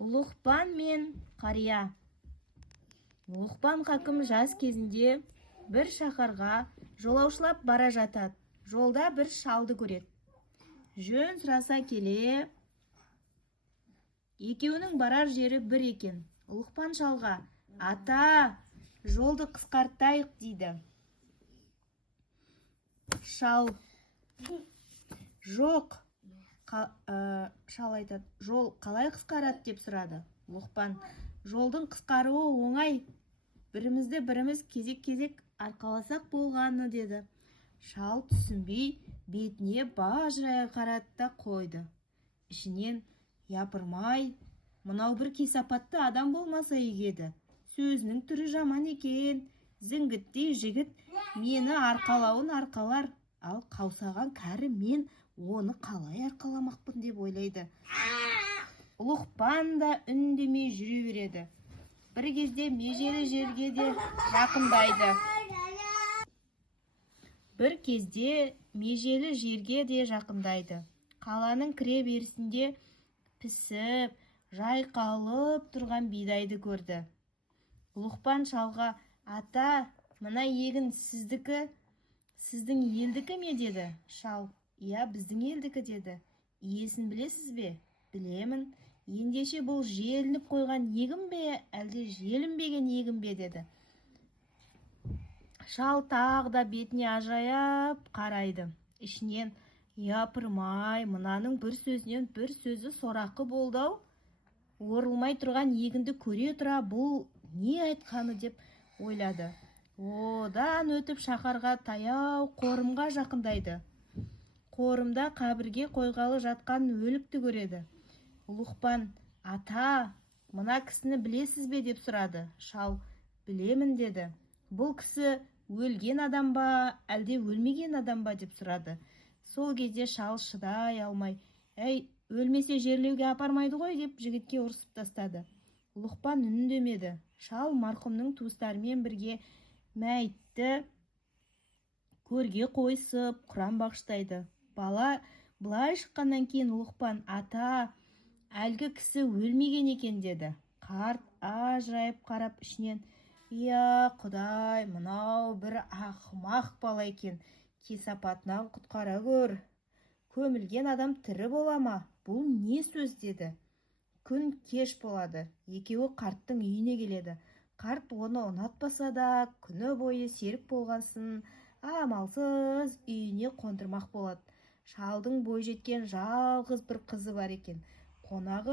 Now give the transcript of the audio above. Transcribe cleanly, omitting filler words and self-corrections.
Лұқпан мен қария. Лұқпан хакім жас кезінде бір шаһарға жолаушылап бара жатады. Жолда бір шалды көреді. Жөн сұраса келе, екеуінің барар жері бір екен. Лұқпан шалға: «Ата, жолды қысқартайық» дейді. Шал: «Жоқ». Шал айтады: «Жол қалай қысқарады?» деп сұрады. Лұқпан: «Жолдың қысқаруы оңай, бірімізді біріміз кезек-кезек арқаласақ болғаны» деді. Шал түсінбей бетіне бажырая қарады да қойды. Ішінен: «Япырмай, мынау бір кесапатты адам болмаса егеді. Сөзінің түрі жаман екен. Зіңгіттей жігіт мені арқалауын арқалар, ал қаусаған кәрі мен оны қалай арқаламақпын» деп ойлайды. Лұқпан да үндемей жүре береді. Бір кезде межелі жерге де жақындайды. Қаланың кіре берісінде пісіп, жайқалып тұрған бидайды көрді. Лұқпан шалға: «Ата, мына егін сіздікі, сіздің елдікі ме?» деді. Шал: «Иә, біздің елдікі» деді. «Иесін білесіз бе?» «Білемін». «Ендеше бұл желініп қойған егін бе, әлде желінбеген егін бе?» деді. Шал тағы да бетіне ажырайып қарайды. Ішінен: «Япырмай, мынаның бір сөзінен бір сөзі сорақы болды-ау. Орылмай тұрған егінді көре тұра бұл не айтқаны?» деп ойлады. Одан өтіп шаһарға таяу қорымға жақындайды. Қорымда қабірге қойғалы жатқан өлікті көреді. Лұқпан: «Ата, мына кісіні білесіз бе?» деп сұрады. Шал: «Білемін» деді. «Бұл кісі өлген адам ба, әлде өлмеген адам ба?» деп сұрады. Сол кезде шал шыдай алмай: «Әй, өлмесе жерлеуге апармайды ғой» деп жігітке ұрсып тастады. Лұқпан үндемеді. Шал марқұмның туыстарымен бірге мәйітті көрге қойысып, құран бағыштайды. Бала былай шыққаннан кейін Лұқпан: «Ата, әлгі кісі өлмеген екен» деді. Қарт ажырайып қарап ішінен: «Иә, Құдай, мынау бір ақымақ бала екен. Кесапатынан құтқара көр. Көмілген адам тірі бола ма? Бұл не сөз?» деді. Күн кеш болады. Екеуі қарттың үйіне келеді. Қарт оны ұнатпаса да, күні бойы серік болғансын, амалсыз үйіне қондырмақ болады. Шалдың бойжеткен жалғыз бір қызы бар екен. Қонағы